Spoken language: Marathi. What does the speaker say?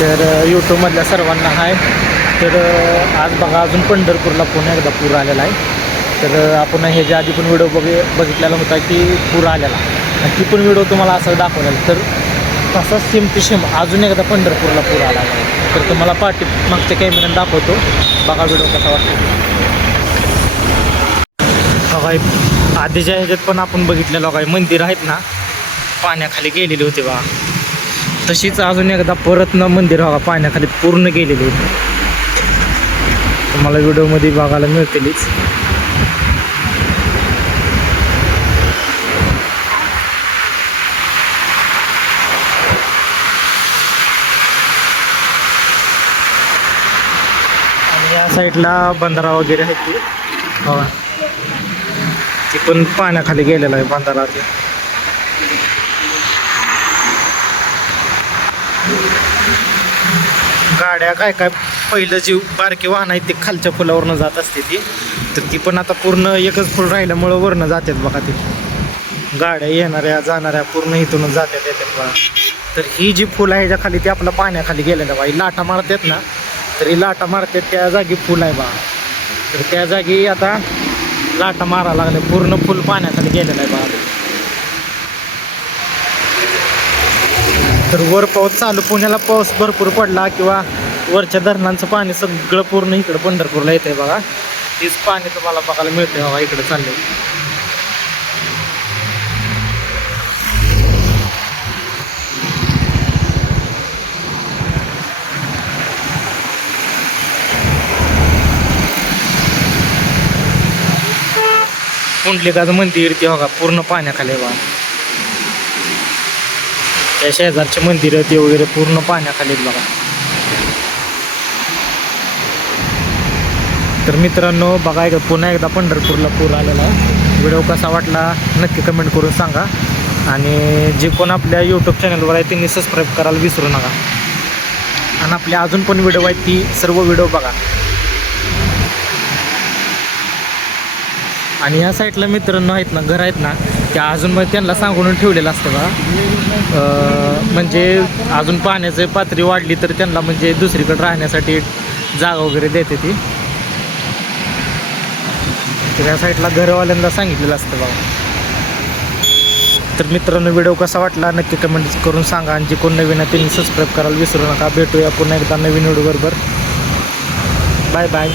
तर यूट्यूबमधल्या सर्वांना हाय तर आज बघा अजून पंढरपूरला पुन्हा एकदा पूर आलेला आहे. तर आपण ह्याच्या आधी पण व्हिडिओ बघ बघितलेला होता की पूर आलेला. आणि ती पण व्हिडिओ तुम्हाला असं दाखवलेला. तर तसा सेम टू सेम अजून एकदा पंढरपूरला पूर आला तर तुम्हाला पाठी मागच्या कॅमेऱ्याने दाखवतो. बघा व्हिडिओ कसा वाटतो. बघा आधीच्या ह्याच्यात पण आपण बघितलेलं काय मंदिर आहेत ना पाण्याखाली गेलेली होती बघा तशीच अजून एकदा परत ना मंदिर बघा पाण्याखाली पूर्ण गेलेली तुम्हाला व्हिडिओमध्ये बघायला मिळतीलच. आणि या साईडला बंधारा वगैरे आहे ती. बघा ती पण पाण्याखाली गेलेला आहे बंधारा ते गाड्या काय काय पहिलं जी बारकी वाहन आहेत ते खालच्या पुलावरनं जात असते ती. तर ती पण आता पूर्ण एकच पूल राहिल्यामुळं वरनं जातात बघा ती. गाड्या येणाऱ्या जाणाऱ्या पूर्ण इथूनच जातात येतात बघा. तर ही जी फुल आहे ज्या खाली ती आपलं पाण्याखाली गेलेल्या बा ही लाटा मारतात ना तर ही लाटा मारतात त्या जागी फुल आहे बा तर त्या जागी आता लाटा मारा लागल्या. पूर्ण फुल पाण्याखाली गेलेलं आहे बघा. तर वर पाऊस चालू पुण्याला पाऊस भरपूर पडला किंवा वरच्या धरणांचं पाणी सगळं पूर्ण इकडं पंढरपूरला येते बघा. तीच पाणी तुम्हाला बघायला मिळते बघा इकडं चाललंय पुंडलिकाचं मंदिर ते बघा पूर्ण पाण्याखाली आहे बघा. त्या शेजारचे मंदिरं ते वगैरे पूर्ण पाण्याखाली आहेत बघा. तर मित्रांनो बघा एकदा पुन्हा एकदा पंढरपूरला पूर आलेला आहे. व्हिडिओ कसा वाटला नक्की कमेंट करून सांगा. आणि जे कोण आपल्या यूट्यूब चॅनलवर आहे त्यांनी सबस्क्राईब करायला विसरू नका. आणि आपले अजून पण व्हिडिओ आहेत ती सर्व व्हिडिओ बघा. आणि या साईडला मित्रांनो आहेत ना घर आहेत ना ते अजून मग त्यांना सांगून ठेवलेलं असतं का म्हणजे अजून पाण्याची पातळी वाढली तर त्यांना म्हणजे दुसरीकडे राहण्यासाठी जागा वगैरे देते ती. त्या साईडला घरवाल्यांना सांगितलेलं असतं बाबा तर मित्रांनो व्हिडिओ कसा वाटला नक्की कमेंट करून सांगा आणि जे कोण नवीन आहे त्यांनी सबस्क्राईब करायला विसरू नका. भेटूया पुन्हा एकदा नवीन व्हिडिओ बरोबर. Bye bye